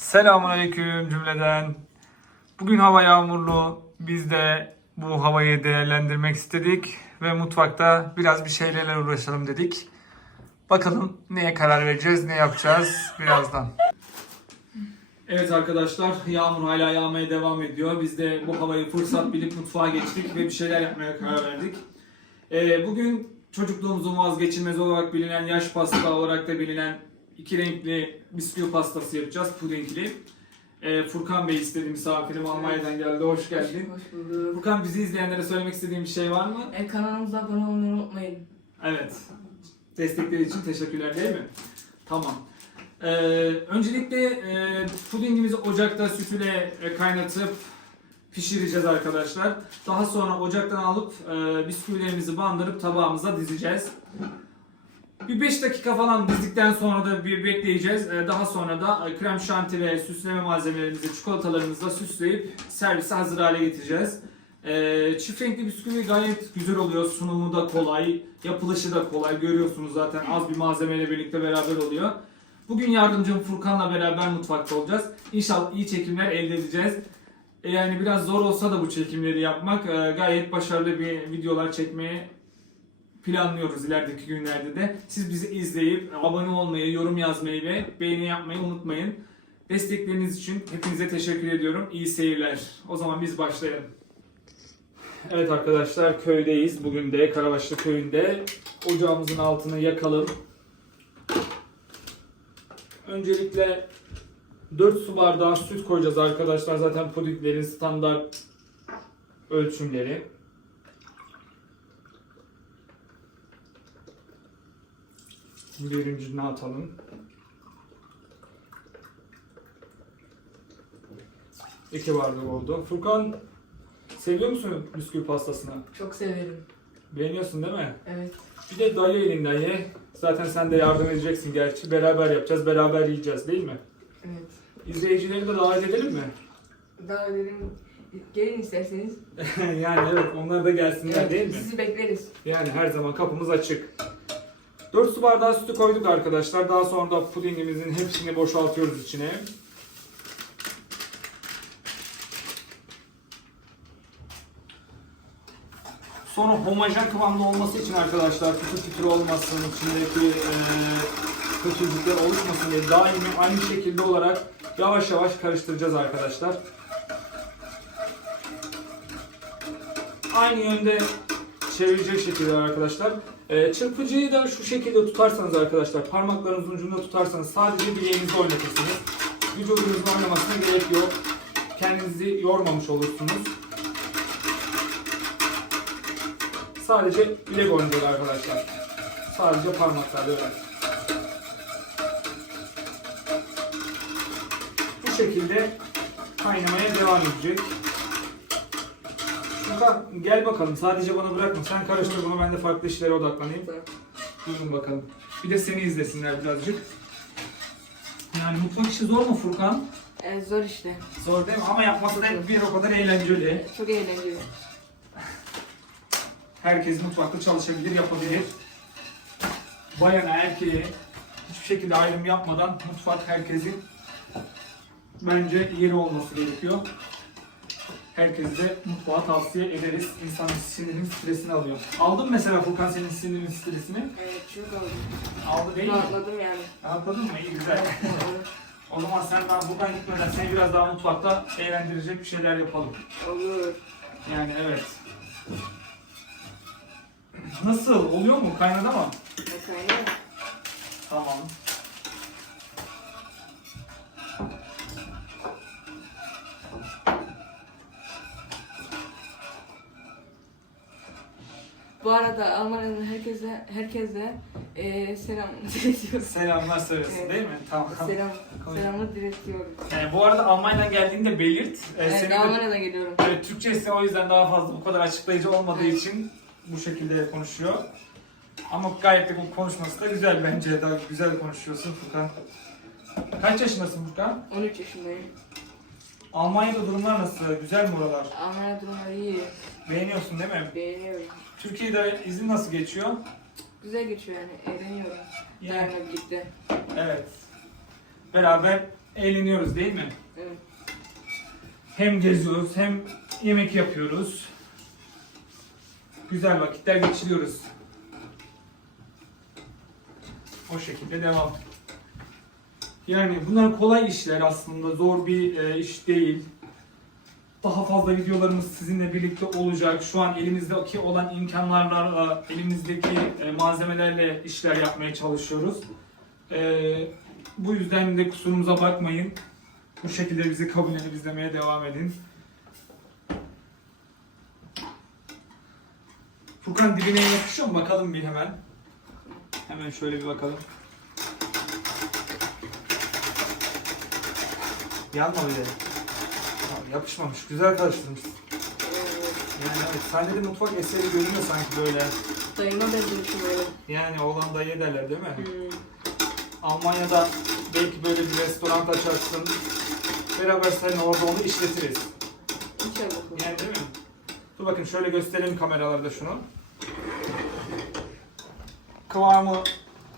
Selamünaleyküm cümleden. Bugün hava yağmurlu. Biz de bu havayı değerlendirmek istedik ve mutfakta biraz bir şeylerle uğraşalım dedik. Bakalım neye karar vereceğiz, ne yapacağız birazdan. Evet arkadaşlar, yağmur hala yağmaya devam ediyor. Biz de bu havayı fırsat bilip mutfağa geçtik ve bir şeyler yapmaya karar verdik. Ee, bugün çocukluğumuzun vazgeçilmez olarak bilinen yaş pasta olarak da bilinen iki renkli bisküvi pastası yapacağız, pudingli. Ee, Furkan Bey istedi misafirim Almanya'dan geldi, hoş geldin. Hoş bulduk. Furkan bizi izleyenlere söylemek istediğin bir şey var mı? E, kanalımıza abone olmayı unutmayın. Evet. Destekleri için teşekkürler değil mi? Tamam. Ee, öncelikle e, pudingimizi ocakta sütüyle e, kaynatıp pişireceğiz arkadaşlar. Daha sonra ocaktan alıp e, bisküvilerimizi bandırıp tabağımıza dizeceğiz. Bir 5 dakika falan dizdikten sonra da bir bekleyeceğiz. E, daha sonra da e, krem şanti ve süsleme malzemelerimizi çikolatalarımızla süsleyip servise hazır hale getireceğiz. Ee, çift renkli bisküvi gayet güzel oluyor. Sunumu da kolay, yapılışı da kolay. Görüyorsunuz zaten az bir malzemeyle birlikte beraber oluyor. Bugün yardımcım Furkan'la beraber mutfakta olacağız. İnşallah iyi çekimler elde edeceğiz. E, Yani biraz zor olsa da bu çekimleri yapmak e, gayet başarılı bir videolar çekmeye planlıyoruz ilerideki günlerde de. Siz bizi izleyip abone olmayı, yorum yazmayı ve beğeni yapmayı unutmayın. Destekleriniz için hepinize teşekkür ediyorum. İyi seyirler. O zaman biz başlayalım. Evet arkadaşlar köydeyiz. Bugün de Karabaşlı köyünde. Ocağımızın altını yakalım. Öncelikle 4 su bardağı süt koyacağız arkadaşlar. Zaten pudinglerin standart ölçümleri. Birincini atalım. İki bardak oldu. Furkan seviyor musun bisküvi pastasını? Çok severim. Beğeniyorsun değil mi? Evet. Bir de dayı elinden ye. Zaten sen de yardım edeceksin gerçi. Beraber yapacağız, beraber yiyeceğiz değil mi? Evet. İzleyicileri de davet edelim mi? Daha dedim gelin isterseniz. yani evet onlar da gelsinler Evet, değil mi? Sizi bekleriz. Yani her zaman kapımız açık. 4 su bardağı sütü koyduk arkadaşlar. Daha sonra da pudingimizin hepsini boşaltıyoruz içine. Sonra homojen kıvamda olması için arkadaşlar kütür kütür olmasın, içindeki e, kötülükler oluşmasın diye daimi aynı şekilde olarak yavaş yavaş karıştıracağız arkadaşlar. Aynı yönde çevirecek şekilde arkadaşlar. Ee, çırpıcıyı da şu şekilde tutarsanız arkadaşlar, parmaklarınızın ucunda tutarsanız sadece bileğinizi oynatırsınız. Vücudunuzun oynamasına gerek yok. Kendinizi yormamış olursunuz. Sadece bilek oynayacak arkadaşlar. Sadece parmaklarla öyle. Bu şekilde kaynamaya devam edecek. Furkan gel bakalım. Sadece bana bırakma. Sen karıştır bunu. Ben de farklı işlere odaklanayım. Buyurun bakalım. Bir de seni izlesinler birazcık. Yani mutfak işi zor mu Furkan? Evet, zor işte. Zor değil mi? Ama yapması da bir o kadar eğlenceli. Çok eğlenceli. Herkes mutfakta çalışabilir, yapabilir. Bayana, erkeğe hiçbir şekilde ayrım yapmadan mutfak herkesin bence yeri olması gerekiyor. Herkese de mutfağı tavsiye ederiz. İnsanın sinirinin stresini alıyor. Aldın mesela Furkan senin sinirinin stresini? Evet çok aldım. Aldı değil mi? Rahatladım yani. Rahatladın mı? İyi güzel. O zaman sen daha buradan gitmeden seni biraz daha mutfakta eğlendirecek bir şeyler yapalım. Olur. Yani evet. Nasıl? Oluyor mu? Kaynadı mı? Ne kaynağı? Tamam. Bu arada Almanya'dan herkese herkese e, selam diletiyorum. Selamlar söylesin Evet. değil mi? Tamam. Selam. Selamı diletiyorum. Ee, bu arada Almanya'dan geldiğinde belirt. Ee, Evet, senin de- Almanya'dan geliyorum. Evet, Türkçesi o yüzden daha fazla bu kadar açıklayıcı olmadığı için bu şekilde konuşuyor. Ama gayet de bu konuşması da güzel bence. Daha güzel konuşuyorsun Furkan. Kaç yaşındasın Furkan? 13 yaşındayım. Almanya'da durumlar nasıl? Güzel mi oralar? Almanya durumları iyi. Beğeniyorsun değil mi? Beğeniyorum. Türkiye'de izin nasıl geçiyor? Güzel geçiyor yani. Eğleniyorum. Yani Dayımla birlikte. evet. Beraber eğleniyoruz değil mi? Evet. Hem geziyoruz hem yemek yapıyoruz. Güzel vakitler geçiriyoruz. O şekilde devam. Yani bunlar kolay işler aslında. Zor bir e, iş değil. Daha fazla videolarımız sizinle birlikte olacak. Şu an elimizdeki olan imkanlarla, elimizdeki e, malzemelerle işler yapmaya çalışıyoruz. E, bu yüzden de kusurumuza bakmayın. Bu şekilde bizi kabul edip izlemeye devam edin. Furkan dibine yapışıyor mu? Bakalım bir hemen. Hemen şöyle bir bakalım. Yanma bile. Yapışmamış. Güzel karıştırmış. Yani evet, sende de mutfak eseri görünüyor sanki böyle. Dayıma benziyorsun böyle. Yani oğlan dayı derler değil mi? Hmm. Almanya'da belki böyle bir restoran açarsın. Beraber seninle orada onu işletiriz. İnşallah. Yani değil mi? Dur bakın şöyle gösterelim kameralarda şunu. Kıvamı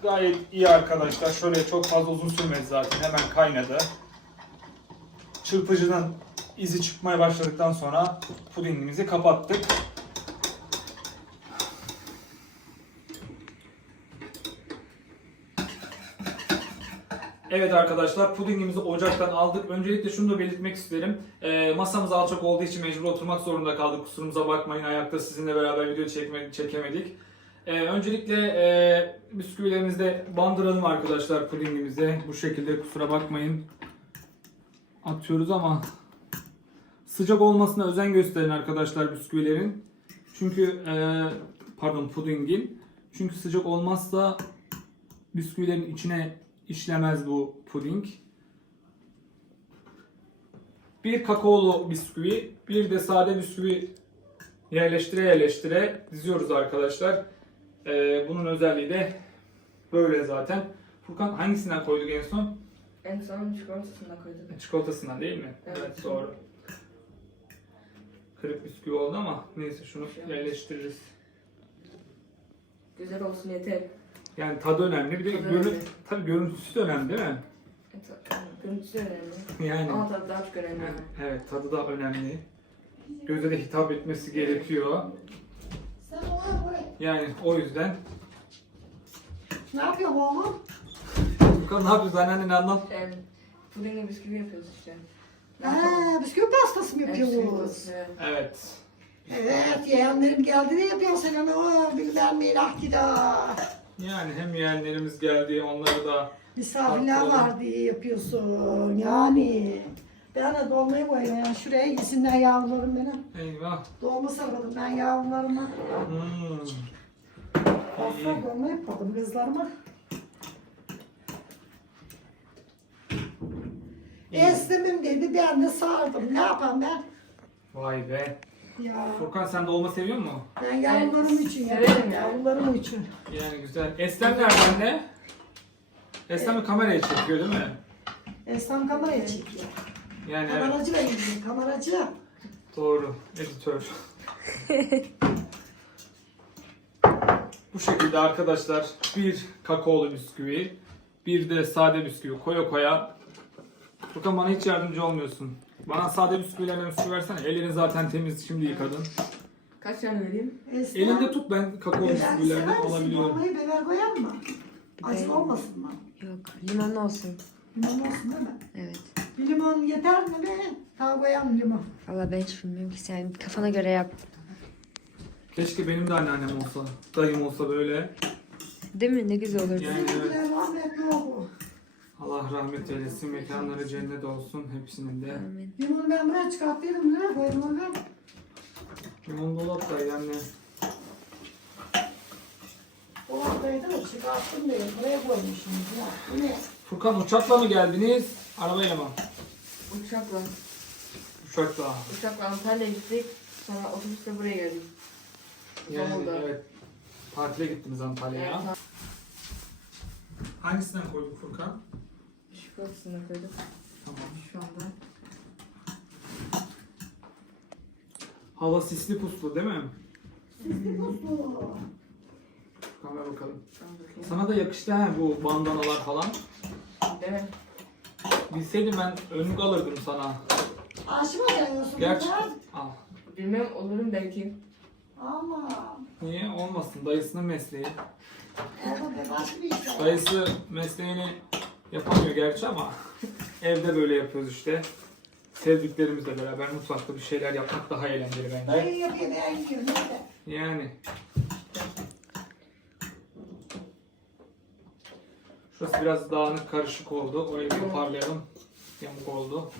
gayet iyi arkadaşlar. Şöyle çok fazla uzun sürmedi zaten. Hemen kaynadı. Çırpıcıdan izi çıkmaya başladıktan sonra pudingimizi kapattık. Evet arkadaşlar pudingimizi ocaktan aldık. Öncelikle şunu da belirtmek isterim. Ee, masamız alçak olduğu için mecbur oturmak zorunda kaldık. Kusurumuza bakmayın ayakta sizinle beraber video çekme, çekemedik. Ee, öncelikle e, bisküvilerimizi de bandıralım arkadaşlar pudingimize. Bu şekilde kusura bakmayın. Atıyoruz ama sıcak olmasına özen gösterin arkadaşlar bisküvilerin. Çünkü e, pardon pudingin. Çünkü sıcak olmazsa bisküvilerin içine işlemez bu puding. Bir kakaolu bisküvi, bir de sade bisküvi yerleştire yerleştire diziyoruz arkadaşlar. Ee, bunun özelliği de böyle zaten. Furkan hangisinden koyduk en son? En son çikolatasını koydum. Çikolatasından değil mi? Evet. doğru. Kırık bisküvi oldu ama neyse şunu yerleştiririz. Güzel olsun yeter. Yani tadı önemli. Bir de Tadı görün, önemli. tabii görüntüsü de önemli değil mi? Evet, Görüntüsü önemli. Yani Ama tadı daha çok önemli. evet tadı da önemli. Göze de hitap etmesi gerekiyor. Sen oğlum buraya. Yani o yüzden. Ne yapıyorsun oğlum? Furkan ne yapıyoruz anneannene anlat. Yani pudingli bisküvi yapıyoruz işte. Ha, bisküvi pastası mı Evet, yapıyoruz? evet. Evet. Yeğenlerim geldi ne yapıyorsun sen onu? Bilmem milah gida. Yani hem yeğenlerimiz geldi onları da Misafirler Tatlı. var diye yapıyorsun yani. Ben de dolmayı koyayım yani şuraya yesinler yavrularım benim. eyvah. Dolma sarmadım ben yavrularıma. Hmm. Olsa dolma yapmadım kızlarıma. Esnemim dedi ben de sardım. Ne yapayım ben? Vay be. Ya Furkan sen dolma seviyor musun? ben yavrularım için severim yapıyorum. ya. Yavrularım için. Yani güzel. Eslem nerede anne? Eslem kameraya çekiyor değil mi? Esnem kameraya çekiyor. Yani evet. Kameracı benim, kameracı. Doğru. Editör. Bu şekilde arkadaşlar bir kakaolu bisküvi, bir de sade bisküvi koya koya. Furkan bana hiç yardımcı olmuyorsun. Bana sade bisküvilerden bisküvi versene. Ellerin zaten temiz şimdi yıkadın. Kaç tane vereyim? Esnem, Elinde tut ben kakaolu biber bisküvilerden sever misin? alabiliyorum. Dolmayı biber koyar mı? Acı olmasın mı? Yok, limonlu olsun. Limon olsun değil mi? Evet. Bir limon yeter mi be? Daha koyalım limon. Valla ben hiç bilmiyorum ki sen kafana göre yap. Keşke benim de anneannem olsa, dayım olsa böyle. Değil mi? Ne güzel olurdu. Yani evet. Rahmetli oldu. Allah rahmet eylesin, mekanları cennet olsun hepsinin de. Amin. Limonu ben buraya çıkarttıydım. Nereye koydum onu ben? Limon dolapta yani. Dolaptaydı da çıkarttım diye buraya koymuşum. Ya bu ne? Furkan uçakla mı geldiniz? Arabayla mı? Uçakla. Uçakla. Uçakla Antalya'ya gittik. Sonra otobüsle buraya geldik. Yani evet. Tatile gittiniz Antalya'ya. Evet, Hangisinden koyduk Furkan? Çikolatasını koyduk Tamam. şu anda. Hava sisli puslu değil mi? Sisli puslu. Ver bakalım. Sana da yakıştı ha bu bandanalar falan. Değil mi? Bilseydim ben önlük alırdım sana. Aşıma deniyorsun. Gerçi al. Bilmem olurum belki. Ama. Niye olmasın? Dayısının mesleği. Başka bir var. Dayısı mesleğini yapamıyor gerçi ama evde böyle yapıyoruz işte. Sevdiklerimizle beraber mutfakta bir şeyler yapmak daha eğlenceli bence. Dayı yapıyor, ben yiyorum. Yani. Şurası biraz dağınık karışık oldu. Orayı bir toparlayalım. Yamuk oldu.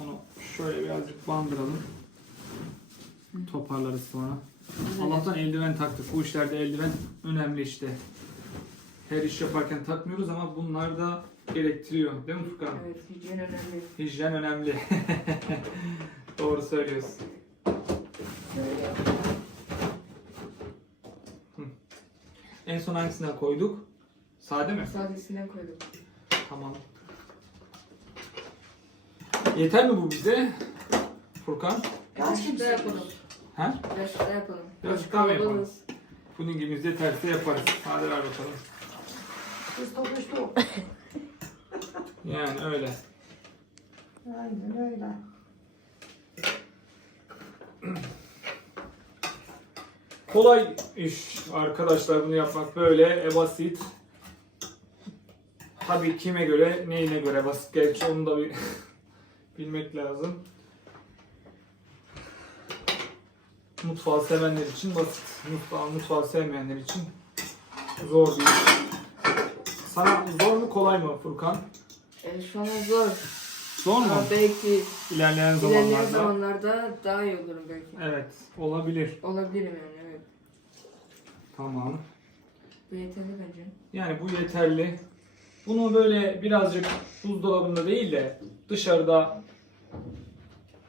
Onu şöyle birazcık bandıralım. Toparlarız sonra. Allah'tan eldiven taktık. Bu işlerde eldiven önemli işte. Her iş yaparken takmıyoruz ama bunlar da gerektiriyor. Değil mi Furkan? Evet, hijyen önemli. Hijyen önemli. Doğru söylüyorsun. En son hangisinden koyduk? Sade mi? Sadesinden koydum. Tamam. Yeter mi bu bize? Furkan? Birazcık daha yapalım. Ha? Birazcık daha yapalım. Birazcık daha mı yapalım? Kalabalığız. Pudingimiz yeterse yaparız. Hadi ver bakalım. Biz tokuştuk. Yani öyle. Aynen öyle. Kolay iş arkadaşlar bunu yapmak böyle e, basit. Tabii kime göre, neyine göre basit. Gerçi onu da bir bilmek lazım. Mutfağı sevenler için basit. Mutfağı, mutfağı sevmeyenler için zor bir iş. Sana zor mu kolay mı Furkan? E, şu an zor. Zor mu? Ama belki İlerleyen ilerleyen zamanlarda. zamanlarda daha iyi olurum belki. Evet, olabilir. Olabilirim yani evet. Tamam. Bu yeterli bence. Yani bu yeterli. Bunu böyle birazcık buzdolabında değil de dışarıda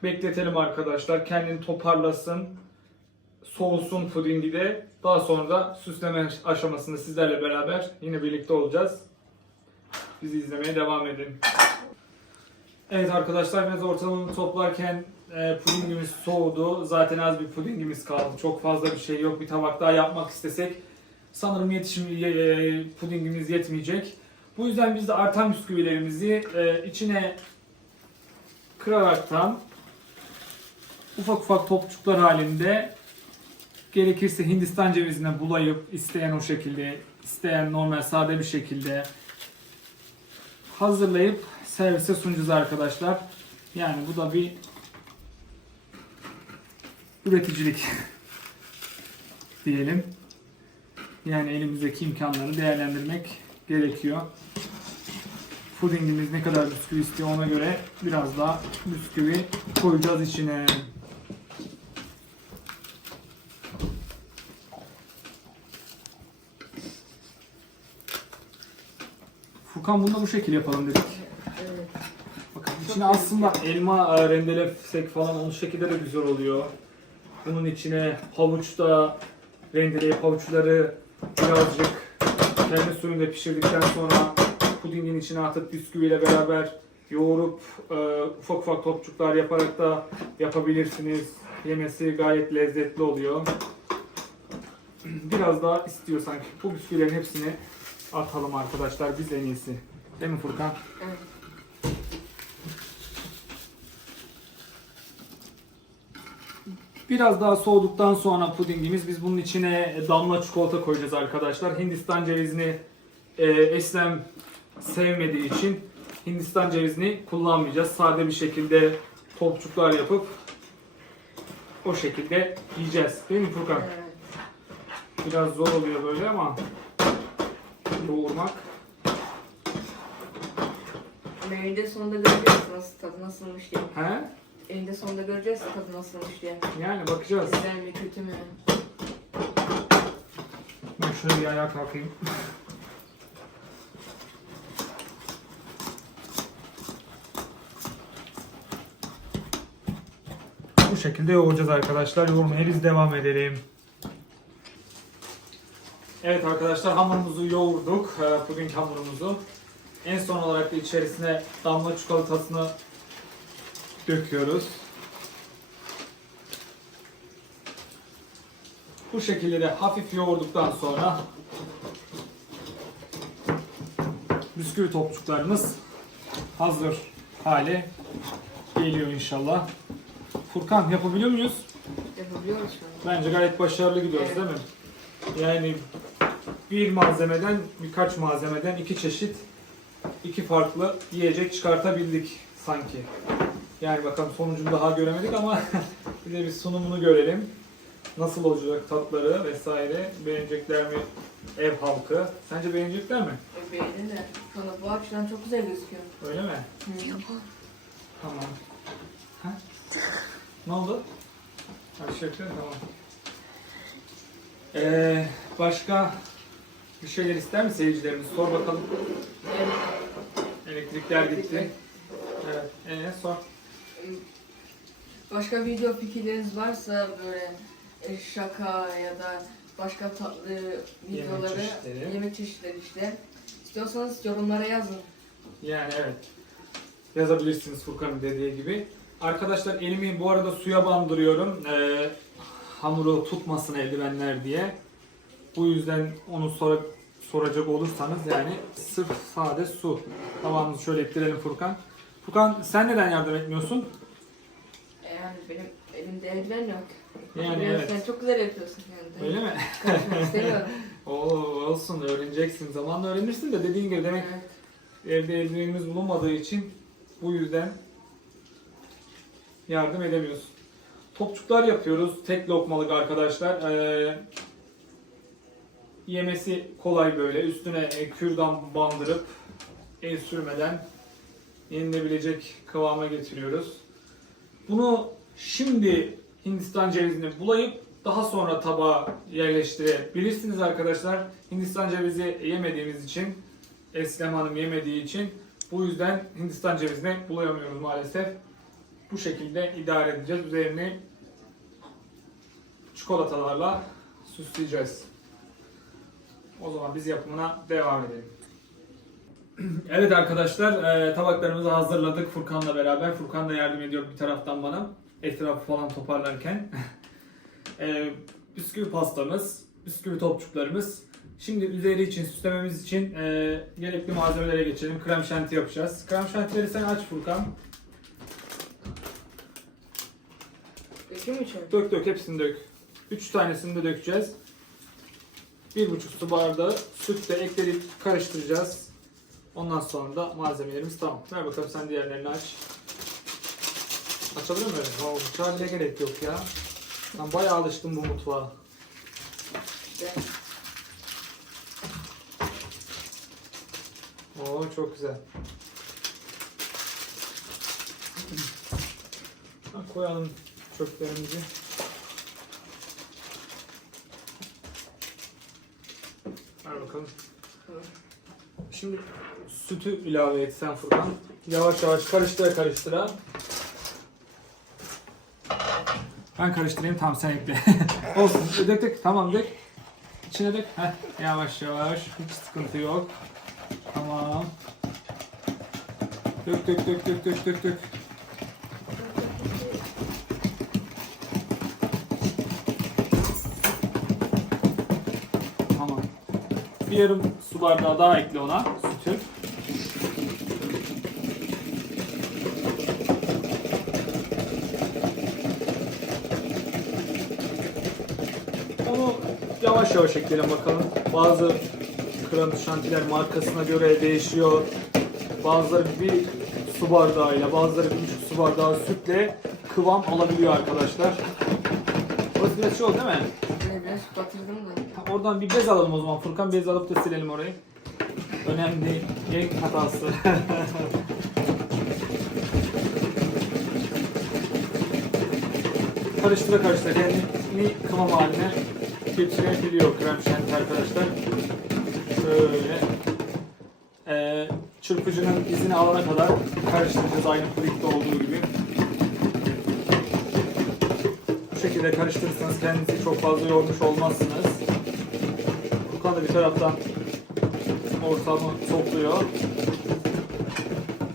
bekletelim arkadaşlar. Kendini toparlasın. Soğusun pudingi de. Daha sonra da süsleme aşamasında sizlerle beraber yine birlikte olacağız. Bizi izlemeye devam edin. Evet arkadaşlar biraz ortamını toplarken e, pudingimiz soğudu. Zaten az bir pudingimiz kaldı. Çok fazla bir şey yok. Bir tabak daha yapmak istesek sanırım yetişim e, pudingimiz yetmeyecek. Bu yüzden biz de artan bisküvilerimizi e, içine kıraraktan ufak ufak topçuklar halinde gerekirse Hindistan cevizine bulayıp isteyen o şekilde, isteyen normal sade bir şekilde hazırlayıp servise sunacağız arkadaşlar. Yani bu da bir üreticilik diyelim. Yani elimizdeki imkanları değerlendirmek gerekiyor. Pudingimiz ne kadar bisküvi istiyor ona göre biraz daha bisküvi koyacağız içine. Furkan bunu da bu şekilde yapalım dedik. Evet. Bakın içine aslında elma e, rendelesek falan onun şekilde de güzel oluyor. Bunun içine havuç da rendeleyip havuçları birazcık kendi suyunda pişirdikten sonra pudingin içine atıp bisküviyle beraber yoğurup e, ufak ufak topçuklar yaparak da yapabilirsiniz. Yemesi gayet lezzetli oluyor. Biraz daha istiyor sanki. Bu bisküvilerin hepsini atalım arkadaşlar. Biz en iyisi. Değil mi Furkan? Evet. Biraz daha soğuduktan sonra pudingimiz biz bunun içine damla çikolata koyacağız arkadaşlar. Hindistan cevizini e, Eslem sevmediği için Hindistan cevizini kullanmayacağız. Sade bir şekilde topçuklar yapıp o şekilde yiyeceğiz. Değil mi Furkan? evet. Biraz zor oluyor böyle ama yoğurmak. Ama eninde sonunda göreceğiz nasıl tadı nasılmış diye. He? Eninde sonunda göreceğiz tadı nasılmış diye. Yani bakacağız. Güzel mi kötü mü? Ben şöyle bir ayağa kalkayım. Bu şekilde yoğuracağız arkadaşlar. Yoğurmaya biz devam edelim. Evet arkadaşlar hamurumuzu yoğurduk. e, Puding hamurumuzu. En son olarak da içerisine damla çikolatasını döküyoruz. Bu şekilde de hafif yoğurduktan sonra bisküvi topçuklarımız hazır hale geliyor inşallah. Furkan yapabiliyor muyuz? Yapabiliyoruz. Bence gayet başarılı gidiyoruz Evet. değil mi? Yani bir malzemeden birkaç malzemeden iki çeşit iki farklı yiyecek çıkartabildik sanki. Yani bakalım sonucunu daha göremedik ama bir de bir sunumunu görelim. Nasıl olacak tatları vesaire beğenecekler mi ev halkı? Sence beğenecekler mi? E, Beğendin de. Sonra bu açıdan çok güzel gözüküyor. Öyle mi? Tamam. Ha? Ne oldu? Ha, bir şey? Tamam. Ee, başka bir şeyler ister mi seyircilerimiz? Sor bakalım. Evet. Elektrikler gitti. Evet. Ee, sor. Başka video fikirleriniz varsa böyle e, şaka ya da başka tatlı videoları, çeşitleri. yemek çeşitleri işte. İstiyorsanız yorumlara yazın. Yani evet. Yazabilirsiniz Furkan'ın dediği gibi. Arkadaşlar elimi bu arada suya bandırıyorum. Ee, hamuru tutmasın eldivenler diye. Bu yüzden onu sor soracak olursanız yani sırf sade su. Tamamını şöyle ettirelim Furkan. Furkan sen neden yardım etmiyorsun? E, Yani benim elimde eldiven yok. Yani Ama evet. Sen çok güzel yapıyorsun yani. Öyle mi? İstemiyorum. Oo, olsun öğreneceksin. Zamanla öğrenirsin de dediğin gibi demek Evet. evde eldivenimiz bulunmadığı için bu yüzden yardım edemiyoruz. Topçuklar yapıyoruz. Tek lokmalık arkadaşlar. Ee, yemesi kolay böyle. Üstüne e, kürdan bandırıp el sürmeden yenilebilecek kıvama getiriyoruz. Bunu şimdi Hindistan cevizini bulayıp daha sonra tabağa yerleştirebilirsiniz arkadaşlar. Hindistan cevizi yemediğimiz için, Eslem Hanım yemediği için bu yüzden Hindistan cevizini bulamıyoruz maalesef. Bu şekilde idare edeceğiz. Üzerini çikolatalarla süsleyeceğiz. O zaman biz yapımına devam edelim. Evet arkadaşlar e, tabaklarımızı hazırladık Furkan'la beraber. Furkan da yardım ediyor bir taraftan bana. Etrafı falan toparlarken. e, bisküvi pastamız, bisküvi topçuklarımız. Şimdi üzeri için, süslememiz için e, gerekli malzemelere geçelim. Krem şanti yapacağız. Krem şantileri sen aç Furkan. Dökeyim mi çay? Dök dök hepsini dök. 3 tanesini de dökeceğiz. 1,5 su bardağı süt de ekledik karıştıracağız. Ondan sonra da malzemelerimiz tamam. Ver bakalım sen diğerlerini aç. Açabilir miyim? Oh, bıçağa bile gerek yok ya. Ben bayağı alıştım bu mutfağa. Oo çok güzel. Koyalım çöplerimizi. Ver bakalım. Şimdi sütü ilave et sen Furkan. Yavaş yavaş karıştıra karıştıra. Ben karıştırayım tamam sen ekle. Olsun dök dök tamam dök. İçine dök. Heh, yavaş yavaş hiç sıkıntı yok. Tamam. Dök dök dök dök dök dök dök. Tamam. Bir yarım su bardağı daha ekle ona sütü. Onu yavaş yavaş ekleyelim bakalım. Bazı krem şantiler markasına göre değişiyor. Bazıları bir su bardağıyla, bazıları bir buçuk su bardağı sütle kıvam alabiliyor arkadaşlar. Burası biraz şey oldu değil mi? Biraz batırdım da. Oradan bir bez alalım o zaman. Furkan bez alıp da silelim orayı. Önemli değil. Renk hatası. karıştıra karıştıra kendini kıvam haline getirebiliyor krem şanti arkadaşlar. Şöyle. Ee, çırpıcının izini alana kadar karıştıracağız aynı pudingde olduğu gibi. Bu şekilde karıştırırsanız kendinizi çok fazla yormuş olmazsınız taraftan da bir taraftan ortamı topluyor.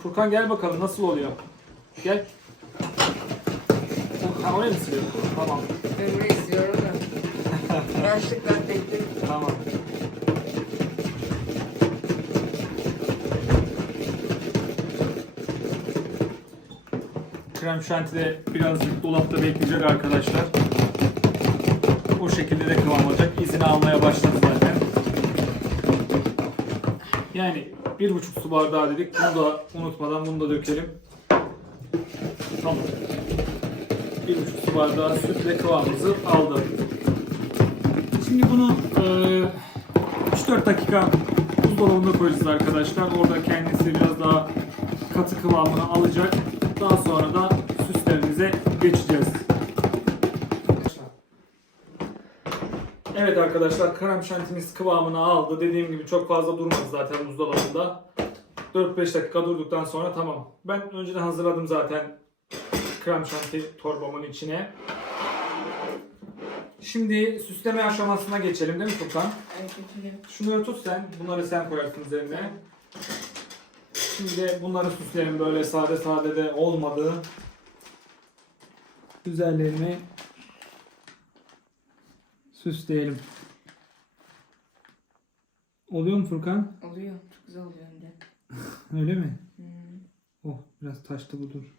Furkan gel bakalım nasıl oluyor. Gel. Ha oraya mı siliyorsun? Tamam. Ben burayı da. Yaşlıktan tek. Tamam. Krem şanti de birazcık dolapta bekleyecek arkadaşlar. O şekilde de kıvam olacak. İzini almaya başladılar. Yani bir buçuk su bardağı dedik. Bunu da unutmadan bunu da dökelim. Tamam. Bir buçuk su bardağı sütle kıvamımızı aldı. Şimdi bunu eee 3-4 dakika buzdolabında koyacağız arkadaşlar. Orada kendisi biraz daha katı kıvamını alacak. Daha sonra da süslerimize geçeceğiz. Evet arkadaşlar krem şantimiz kıvamını aldı. Dediğim gibi çok fazla durmadı zaten buzdolabında. 4-5 dakika durduktan sonra tamam. Ben önceden hazırladım zaten krem şanti torbamın içine. Şimdi süsleme aşamasına geçelim değil mi Furkan? Evet geçelim. Şunları tut sen. Bunları sen koyarsın üzerine. Şimdi bunları süsleyelim böyle sade sade de olmadı. Üzerlerini süsleyelim. Oluyor mu Furkan? Oluyor. Çok güzel oluyor hem de. Öyle mi? Hmm. Oh biraz taştı bu dur.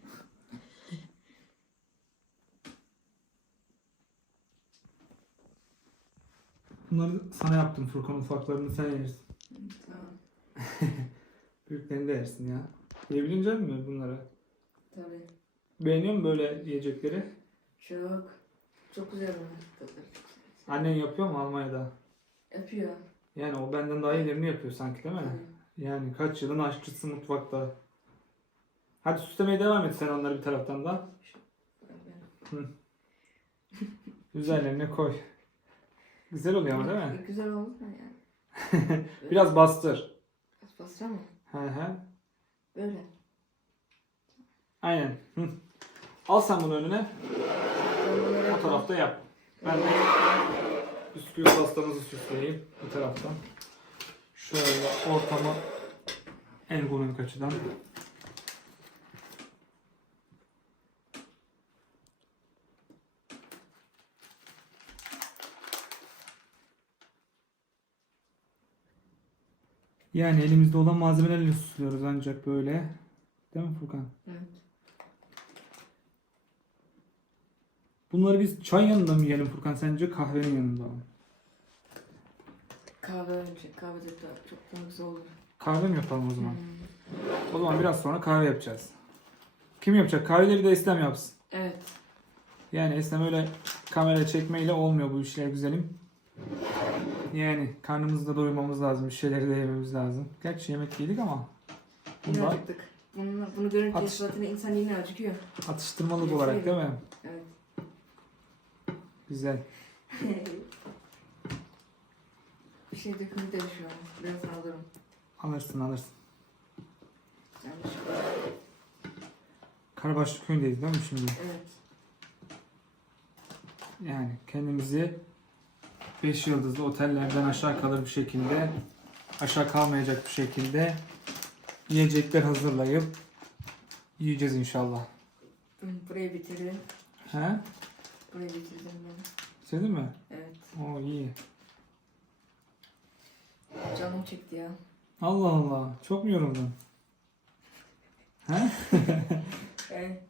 Bunları sana yaptım Furkan ufaklarını sen yersin. Tamam. Büyüklerini de yersin ya. Yiyebilecek mi bunları? Tabii. Beğeniyor musun böyle yiyecekleri? Çok. Çok güzel oluyor. Annen yapıyor mu Almanya'da? Yapıyor. Yani o benden daha iyilerini yapıyor sanki değil mi? Yani kaç yılın aşçısı mutfakta. Hadi süslemeye devam et sen onları bir taraftan da. Ben- Üzerlerine koy. Güzel oluyor ama değil mi? Güzel oldu mu yani? Biraz bastır. Basacağım mı? Hı hı. Böyle. Aynen. Hı. Al sen bunu önüne. O tarafta yap. Ben de bisküvi pastamızı süsleyeyim bu taraftan. Şöyle ortamı ergonomik açıdan. Yani elimizde olan malzemelerle süslüyoruz ancak böyle. Değil mi Furkan? Evet. Bunları biz çay yanında mı yiyelim Furkan sence kahvenin yanında mı? Kahve önce. Kahve de daha- çok daha güzel olur. Kahve mi yapalım o zaman? Hmm. O zaman biraz sonra kahve yapacağız. Kim yapacak? Kahveleri de Eslem yapsın. Evet. Yani Eslem öyle kamera çekmeyle olmuyor bu işler güzelim. Yani karnımızı da doyurmamız lazım. Bir şeyleri de yememiz lazım. Gerçi yemek yedik ama Yine bunda acıktık. Bunu, bunu görünce Atış- zaten insan yine acıkıyor. atıştırmalık olarak değil mi? Evet. Güzel. Bir şey dökümü de şu an. Biraz alırım. Alırsın alırsın. Yanlış. Karabaşlı köyündeyiz değil mi şimdi? Evet. Yani kendimizi 5 yıldızlı otellerden aşağı kalır bir şekilde aşağı kalmayacak bir şekilde yiyecekler hazırlayıp yiyeceğiz inşallah. Burayı bitirdim. He? Burayı bitirdim ben. Sevdin mi? Evet. Oo iyi. Canım çekti ya. Allah Allah. Çok mu yoruldun? He? Evet.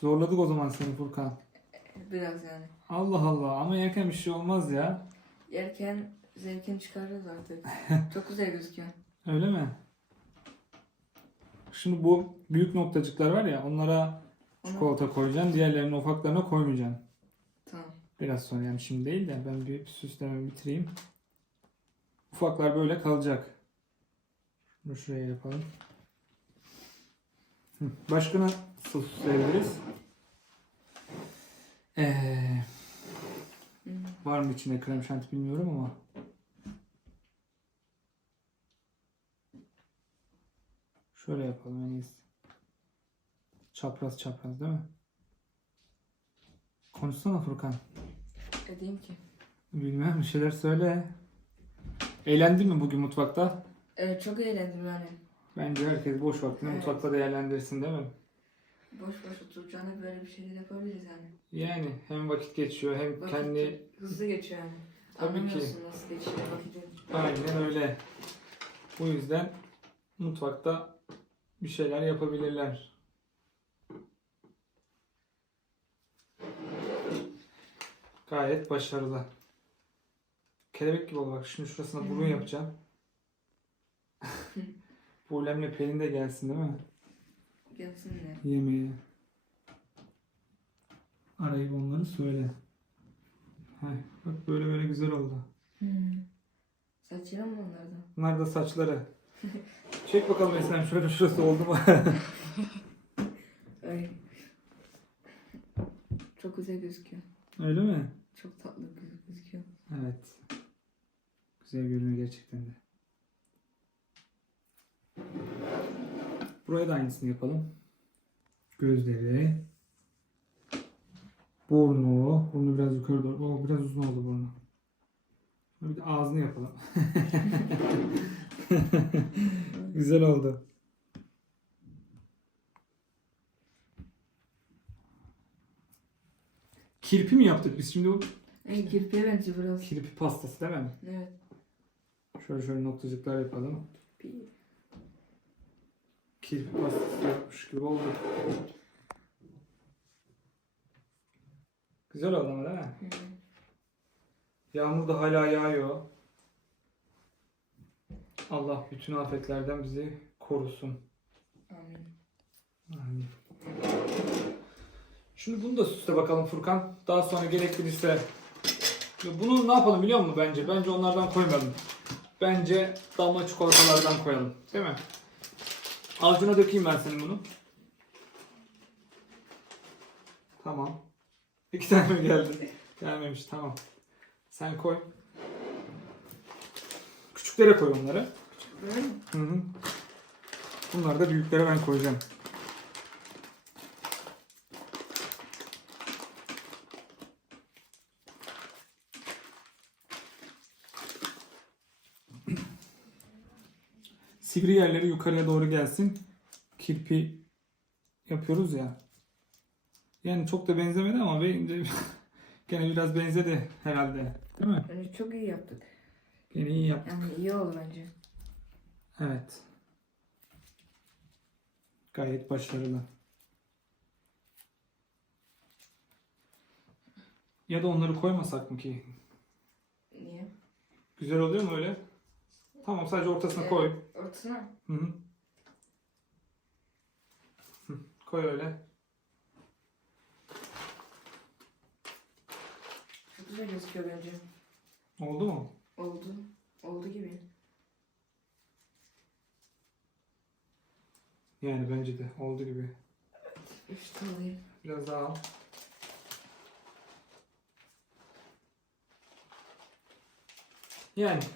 Zorladık o zaman seni Furkan. Biraz yani. Allah Allah. Ama yerken bir şey olmaz ya. Yerken zevkini çıkarırız artık. Çok güzel gözüküyor. Öyle mi? Şimdi bu büyük noktacıklar var ya onlara çikolata koyacağım. Diğerlerinin ufaklarına koymayacağım. Tamam. Biraz sonra yani şimdi değil de ben bir süsleme bitireyim. Ufaklar böyle kalacak. Şunu şuraya yapalım. Başka nasıl süsleyebiliriz? Ee, var mı içinde krem şanti bilmiyorum ama. Şöyle yapalım en iyisi. Çapraz çapraz değil mi? Konuşsana Furkan. Edeyim ki. Bilmem bir şeyler söyle. Eğlendin mi bugün mutfakta? Evet çok eğlendim yani. Bence herkes boş vaktini Evet. mutfakta değerlendirsin değil mi? Boş boş oturacağına böyle bir şeyler yapabiliriz yani. Yani hem vakit geçiyor hem Vakit kendi hızlı geçiyor yani. Tabii ki. Anlamıyorsun nasıl geçiyor vakiti. aynen öyle. Bu yüzden mutfakta bir şeyler yapabilirler. Gayet başarılı. Kelebek gibi oldu bak. Şimdi şurasına burun Hmm. yapacağım. Bulemle Pelin de gelsin değil mi? Gelsinler. Yemeğe. Arayıp onları söyle. Heh, bak böyle böyle güzel oldu. Saçları mı onlardan? Bunlar da saçları. Çek bakalım Eslem şöyle şurası oldu mu? Ay. Çok güzel gözüküyor. Öyle mi? Çok tatlı göz- gözüküyor. Evet. Güzel görünüyor gerçekten de. Buraya da aynısını yapalım. Gözleri. Burnu. Burnu biraz yukarı doğru. Oo, biraz uzun oldu burnu. Bir de ağzını yapalım. Güzel oldu. Kirpi mi yaptık biz şimdi bu? Ay kirpiye benziyor biraz. Kirpi pastası değil mi? Evet. Şöyle şöyle noktacıklar yapalım. Bir- Kirpi pastası yapmış gibi oldu. Güzel oldu ama değil mi? Hı. Yağmur da hala yağıyor. Allah bütün afetlerden bizi korusun. Amin. Amin. Şimdi bunu da süsle bakalım Furkan. Daha sonra gerektirirse Ya bunu ne yapalım biliyor musun bence? Bence onlardan koymayalım. Bence damla çikolatalardan koyalım. Değil mi? Avucuna dökeyim ben senin bunu. Tamam. İki tane mi geldi? Gelmemiş tamam. Sen koy. Küçüklere koy onları. Mi? Hı hı. Bunları da büyüklere ben koyacağım. Sivri yerleri yukarıya doğru gelsin. Kirpi yapıyoruz ya. Yani çok da benzemedi ama bence gene biraz benzedi herhalde. Değil mi? Bence çok iyi yaptık. Gene iyi yaptık. Yani iyi oldu bence. Evet. Gayet başarılı. Ya da onları koymasak mı ki? Niye? Güzel oluyor mu öyle? Tamam sadece ortasına Evet. koy. Ortasına. Hı hı. Hı, Koy öyle. Çok güzel gözüküyor bence. Oldu mu? Oldu. Oldu gibi. Yani bence de oldu gibi. İşte alayım. Biraz daha al. Yani.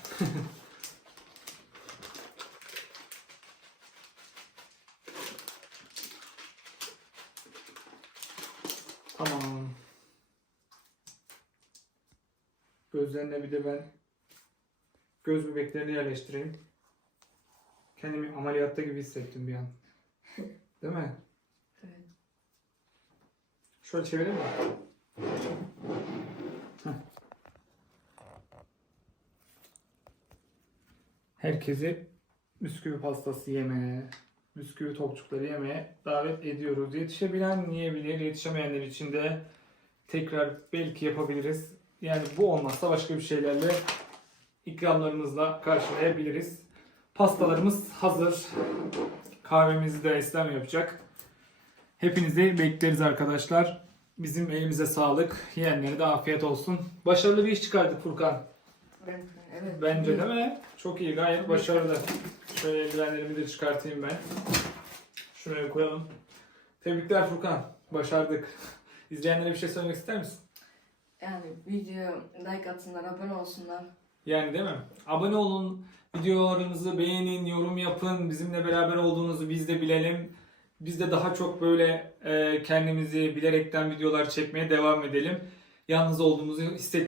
tamam. Gözlerine bir de ben göz bebeklerini yerleştireyim. Kendimi ameliyatta gibi hissettim bir an. Değil mi? Evet. Şöyle çevireyim mi? Herkesi bisküvi pastası yemeye, bisküvi topçukları yemeye davet ediyoruz. Yetişebilen yiyebilir, yetişemeyenler için de tekrar belki yapabiliriz. Yani bu olmazsa başka bir şeylerle ikramlarımızla karşılayabiliriz. Pastalarımız hazır. Kahvemizi de Eslem yapacak. Hepinizi bekleriz arkadaşlar. Bizim elimize sağlık. Yiyenlere de afiyet olsun. Başarılı bir iş çıkardık Furkan. Evet. Bence değil mi? Çok iyi, gayet başarılı. Şöyle eldivenlerimi de çıkartayım ben. Şuraya koyalım. Tebrikler Furkan. Başardık. İzleyenlere bir şey söylemek ister misin? Yani video like atsınlar, abone olsunlar. Yani değil mi? Abone olun, videolarımızı beğenin, yorum yapın. Bizimle beraber olduğunuzu biz de bilelim. Biz de daha çok böyle e, kendimizi bilerekten videolar çekmeye devam edelim. Yalnız olduğumuzu hissetmeyelim.